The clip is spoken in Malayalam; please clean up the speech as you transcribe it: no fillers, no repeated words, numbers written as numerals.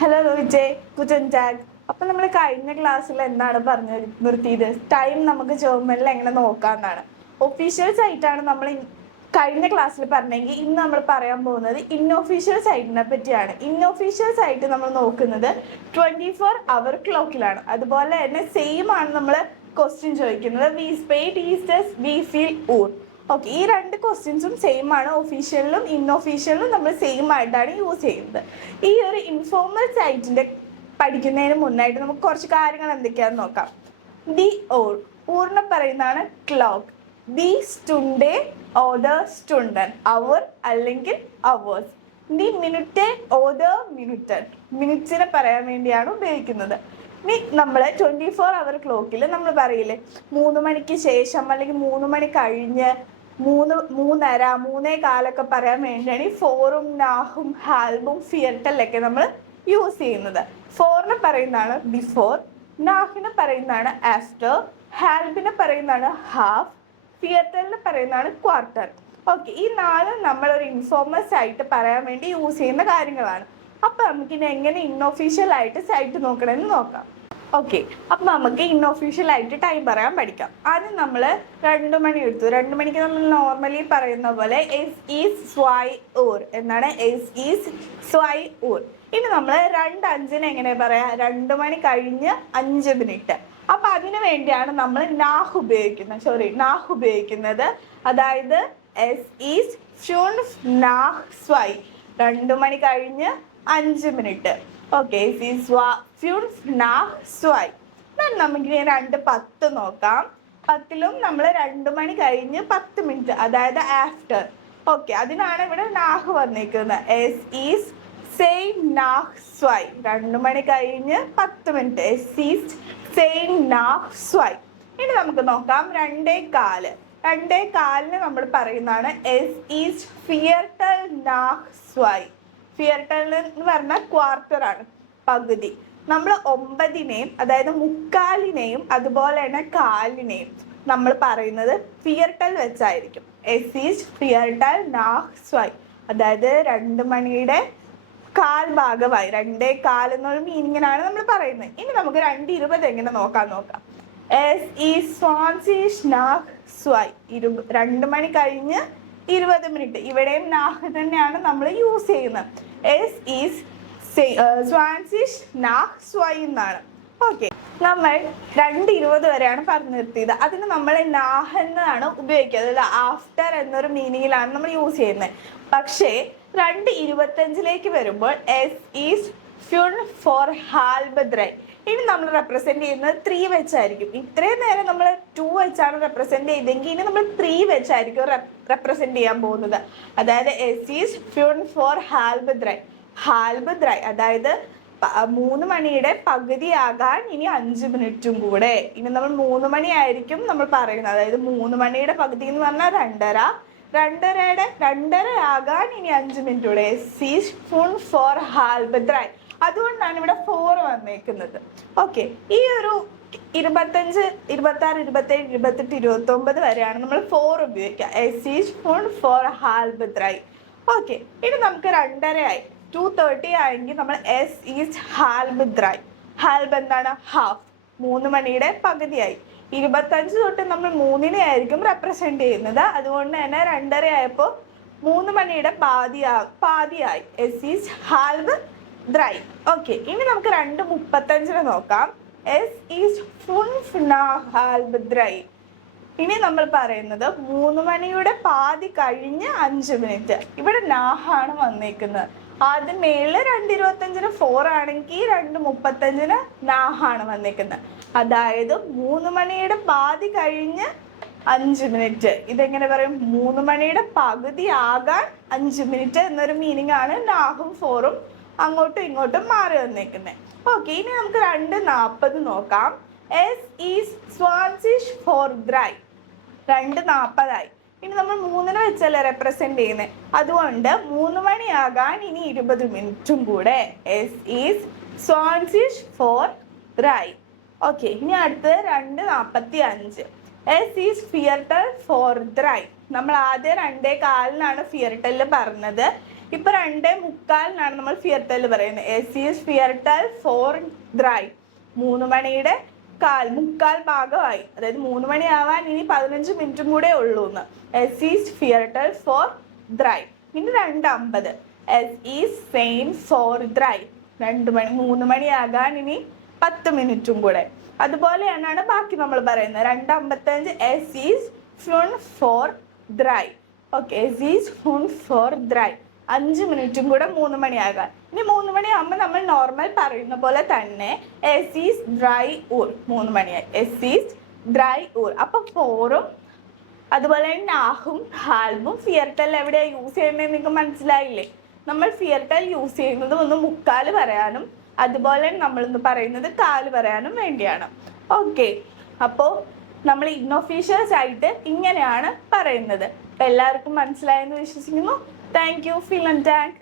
Hello Vijay, ഗുഡൻ tag. അപ്പൊ നമ്മൾ കഴിഞ്ഞ ക്ലാസ്സിൽ എന്താണ് പറഞ്ഞു നിർത്തിയത്? ടൈം നമുക്ക് ജേർമനിൽ എങ്ങനെ നോക്കാന്നാണ്. ഒഫീഷ്യൽ സൈറ്റാണ് നമ്മൾ കഴിഞ്ഞ ക്ലാസ്സിൽ പറഞ്ഞെങ്കിൽ ഇന്ന് നമ്മൾ പറയാൻ പോകുന്നത് ഇൻഒഫീഷ്യൽ സൈറ്റിനെ പറ്റിയാണ്. ഇൻഒഫീഷ്യൽ സൈറ്റ് നമ്മൾ നോക്കുന്നത് 24 hour ക്ലോക്കിലാണ്. അതുപോലെ തന്നെ സെയിം ആണ് നമ്മൾ ക്വസ്റ്റ്യൻ ചോദിക്കുന്നത്. വി സ്പെയ്ഡ് ഈസ്റ്റേഴ്സ് വി ഫീൽ ഊർ. ഓക്കെ, ഈ രണ്ട് ക്വസ്റ്റ്യൻസും സെയിം ആണ്. ഒഫീഷ്യലിലും ഇൻഒഫീഷ്യലിലും നമ്മൾ സെയിം ആയിട്ടാണ് യൂസ് ചെയ്യുന്നത്. ഈ ഒരു ഇൻഫോർമൽ സൈറ്റിന്റെ പഠിക്കുന്നതിന് മുന്നായിട്ട് നമുക്ക് കുറച്ച് കാര്യങ്ങൾ എന്തൊക്കെയാണെന്ന് നോക്കാം. ദി ഓർ, ഊറിനെ പറയുന്നതാണ് ക്ലോക്ക്. ദി സ്റ്റുണ്ടേ ഓദർ സ്റ്റുണ്ടൻ, അവർ അല്ലെങ്കിൽ അവേഴ്സ്. ദി മിനിറ്റ് ഓദർ മിനിറ്റൻ, മിനിറ്റ്സിനെ പറയാൻ വേണ്ടിയാണ് ഉപയോഗിക്കുന്നത്. ഇനി നമ്മൾ 24 hour ക്ലോക്കിൽ നമ്മൾ പറയില്ലേ 3 മണിക്ക് ശേഷം അല്ലെങ്കിൽ 3 മണി കഴിഞ്ഞ് 3:30 3:15 പറയാൻ വേണ്ടിയാണ് ഈ ഫോറും നാഹും ഹാൽബും ഫിയർട്ടലൊക്കെ നമ്മൾ യൂസ് ചെയ്യുന്നത്. ഫോറിന് പറയുന്നതാണ് ബിഫോർ, നാഹിന് പറയുന്നതാണ് ആഫ്റ്റർ, ഹാൽബിന് പറയുന്നതാണ് ഹാഫ്, ഫിയർട്ടലിന് പറയുന്നതാണ് ക്വാർട്ടർ. ഓക്കെ, ഈ 4 നമ്മളൊരു ഇൻഫോർമൽ സൈറ്റ് പറയാൻ വേണ്ടി യൂസ് ചെയ്യുന്ന കാര്യങ്ങളാണ്. അപ്പം നമുക്കിനി എങ്ങനെ ഇൻഒഫീഷ്യൽ ആയിട്ട് സൈറ്റ് നോക്കണമെന്ന് നോക്കാം. ഓക്കെ, അപ്പം നമുക്ക് ഇൻഒഫീഷ്യൽ ആയിട്ട് ടൈം പറയാൻ പഠിക്കാം. ആദ്യം നമ്മൾ 2 മണി എടുത്തു. 2 മണിക്ക് നമ്മൾ നോർമലി പറയുന്ന പോലെ എസ് ഈസ് സ്വൈ ഊർ എന്നാണ്. എസ് ഈസ് സ്വൈ ഊർ. ഇനി നമ്മൾ 2:05 എങ്ങനെ പറയാം? 2 മണി കഴിഞ്ഞ് 5 മിനിറ്റ്. അപ്പം അതിനു വേണ്ടിയാണ് നമ്മൾ നാഹ് ഉപയോഗിക്കുന്നത്. അതായത് എസ് ഈസ് ഫ്യൂൺഫ് നാഹ് സ്വൈ, 2 മണി കഴിഞ്ഞ് 5 മിനിറ്റ്. ഓക്കെ, നമുക്ക് 2:10 നോക്കാം. 10ലും നമ്മൾ 2 മണി കഴിഞ്ഞ് 10 മിനിറ്റ്, അതായത് ആഫ്റ്റർ. ഓക്കെ, അതിനാണ് ഇവിടെ നാഹ് വന്നിരിക്കുന്നത്. എസ് ഈസ് സെയിം നാഹ് സ്വൈ, 2 മണി കഴിഞ്ഞ് 10 മിനിറ്റ്. എസ് ഈസ് സെയിം നാഹ് സ്വൈ. ഇനി നമുക്ക് നോക്കാം 2:15. 2:15 നമ്മൾ പറയുന്നതാണ് എസ് ഈസ് ഫിയർട്ടൽ നാഹ് സ്വൈ. ഫിയർട്ടൽ എന്ന് പറഞ്ഞാൽ ക്വാർട്ടർ ആണ്, പകുതി. നമ്മൾ 9നെയും അതായത് മുക്കാലിനെയും അതുപോലെ തന്നെ കാലിനെയും നമ്മൾ പറയുന്നത് ഫിയർട്ടൽ വെച്ചായിരിക്കും. എസ് ഈസ് ഫിയർട്ടൽ നാഹ് സ്വൈ, അതായത് 2 മണിയുടെ കാൽ ഭാഗമായി, 2:15 എന്നുള്ള മീനിങ്ങിനാണ് നമ്മൾ പറയുന്നത്. ഇനി നമുക്ക് 2:20 എങ്ങനെ നോക്കാം. എസ് ഈസ് 20 നാഹ് സ്വൈ, 2 മണി കഴിഞ്ഞ് 20 മിനിറ്റ്. ഇവിടെയും നാഹ് തന്നെയാണ് നമ്മൾ യൂസ് ചെയ്യുന്നത്. എസ് ഈസ് 20 നാഹ് സ്വൈ എന്നാണ്. ഓക്കെ, നമ്മൾ 2:20 വരെയാണ് പറഞ്ഞു നിർത്തിയത്. അതിന് നമ്മൾ നാഹ് എന്നാണ് ഉപയോഗിക്കുക, അതായത് ആഫ്റ്റർ എന്നൊരു മീനിങ്ങിലാണ് നമ്മൾ യൂസ് ചെയ്യുന്നത്. പക്ഷേ 2:25 വരുമ്പോൾ എസ് ഈസ് ഫ്യൂൺ ഫോർ ഹാൽബദ്രൈ. ഇനി നമ്മൾ റെപ്രസെന്റ് ചെയ്യുന്നത് 3 വെച്ചായിരിക്കും. ഇത്രയും നേരം നമ്മൾ 2 വെച്ചാണ് റെപ്രസെന്റ് ചെയ്തെങ്കിൽ ഇനി നമ്മൾ 3 വെച്ചായിരിക്കും റെപ്രസെന്റ് ചെയ്യാൻ പോകുന്നത്. അതായത് എസ് ഈസ് ഫ്യൂൺ ഫോർ ഹാൽബദ്രൈ. ഹാൽബദ്രൈ അതായത് 3 മണിയുടെ പകുതിയാകാൻ ഇനി 5 മിനിറ്റും കൂടെ. ഇനി നമ്മൾ 3 മണിയായിരിക്കും നമ്മൾ പറയുന്നത്. അതായത് 3 മണിയുടെ പകുതി എന്ന് പറഞ്ഞാൽ 2:30. 2:30 ആകാൻ ഇനി 5 മിനിറ്റ് കൂടെ. എസ് ഈസ് ഫ്യൂൺ ഫോർ ഹാൽബദ്രൈ. അതുകൊണ്ടാണ് ഇവിടെ 4 വന്നേക്കുന്നത്. ഓക്കെ, ഈ ഒരു 25, 26, 27, 28, 29 വരെയാണ് നമ്മൾ 4 ഉപയോഗിക്കുക. എസ് ഈസ് ഫ്യൂൺ ഫോർ ഹാൽബദ്രൈ. ഓക്കെ, ഇനി നമുക്ക് 2:30 ആയി, 2:30 ആയെങ്കിൽ നമ്മൾ എസ് ഈസ് ഹാൽബദ്രൈ. ഹാൽബ് എന്താണ്? ഹാഫ്, 3 മണിയുടെ പകുതിയായി. 25 തൊട്ട് നമ്മൾ 3നെ ആയിരിക്കും റെപ്രസെന്റ് ചെയ്യുന്നത്. അതുകൊണ്ട് തന്നെ 2:30 ആയപ്പോൾ 3 മണിയുടെ പാതിയായി. എസ് ഈസ് ഹാൽബ് ദ്രൈ. ഓക്കെ, ഇനി നമുക്ക് 2:35 നോക്കാം. എസ് ഈസ് ഫുൺഫ് നാഹ് ഹാൽബ് ദ്രൈ. ഇനി നമ്മൾ പറയുന്നത് 3 മണിയുടെ പാതി കഴിഞ്ഞ് 5 മിനിറ്റ്. ഇവിടെ നാഹാണ് വന്നേക്കുന്നത്. ആദ്യം മേളില് 2:25 4 ആണെങ്കിൽ 2:35 നാഹാണ് വന്നേക്കുന്നത്. അതായത് 3 മണിയുടെ പാതി കഴിഞ്ഞ് 5 മിനിറ്റ്. ഇതെങ്ങനെ പറയും? 3 മണിയുടെ പകുതി ആകാൻ 5 മിനിറ്റ് എന്നൊരു മീനിങ് ആണ് നാഹും 4ഉം അങ്ങോട്ടും ഇങ്ങോട്ടും മാറി വന്നേക്കുന്നത്. ഓക്കെ, ഇനി നമുക്ക് 2:40 നോക്കാം. എസ് ഈസ് 20 ഫോർ ദ്രൈ. 2:40 ആയി. ഇനി നമ്മൾ 3നെ വെച്ചല്ലേ റെപ്രസെന്റ് ചെയ്യുന്നത്. അതുകൊണ്ട് 3 മണിയാകാൻ ഇനി 20 മിനിറ്റും കൂടെ. എസ് ഈസ് 20 ഫോർ ദ്രൈ. ഓക്കെ, ഇനി അടുത്തത് 2:45. എസ് ഈസ് ഫിയർട്ടൽ ഫോർ ദ്രൈ. നമ്മൾ ആദ്യം 2:15 ഫിയർട്ടലിൽ പറഞ്ഞത്. ഇപ്പൊ 2:45 നമ്മൾ ഫിയർട്ടൽ പറയുന്നത്. എസ് ഈസ് ഫിയർട്ടൽ ഫോർ ഡ്രൈ. 3 മണിയുടെ മുക്കാൽ ഭാഗമായി, അതായത് 3 മണിയാവാൻ ഇനി 15 മിനിറ്റും കൂടെ ഉള്ളൂ എന്ന്. എസ് ഈസ് ഫിയർട്ടൽ ഫോർ ഡ്രൈ. ഇനി 2:50 എസ് ഈസ് സെയിം ഫോർ ഡ്രൈ. 3 മണിയാകാൻ ഇനി 10 മിനിറ്റും കൂടെ. അതുപോലെയാണ് ബാക്കി നമ്മൾ പറയുന്നത്. 2:55 എസ് ഈസ് ഫുൺ ഫോർ ഡ്രൈ. ഓക്കെ, എസ് ഈസ് ഫുൺ ഫോർ ഡ്രൈ. 5 മിനിറ്റും കൂടെ 3 മണിയാകാൻ. ഇനി 3 മണിയാകുമ്പോൾ നമ്മൾ നോർമൽ പറയുന്ന പോലെ തന്നെ എസ് ഈസ് ഡ്രൈ ഊർ. 3 മണിയായി, എസ് ഈസ് ഡ്രൈ ഊർ. അപ്പൊ 4ഉം അതുപോലെ നാഹും ഹാൽബും ഫിയർട്ടൽ എവിടെയാണ് യൂസ് ചെയ്യുന്നത് നിങ്ങൾക്ക് മനസ്സിലായില്ലേ? നമ്മൾ ഫിയർട്ടൽ യൂസ് ചെയ്യുന്നത് ഒന്ന് മുക്കാല് പറയാനും അതുപോലെ നമ്മളിന്ന് പറയുന്നത് കാല് പറയാനും വേണ്ടിയാണ്. ഓക്കെ, അപ്പോൾ നമ്മൾ ഇന്നൊഫീഷ്യൽസ് ആയിട്ട് ഇങ്ങനെയാണ് പറയുന്നത്. അപ്പം എല്ലാവർക്കും മനസ്സിലായെന്ന് വിശ്വസിക്കുന്നു. Thank you. ഫിലൻ ടാങ്ക്.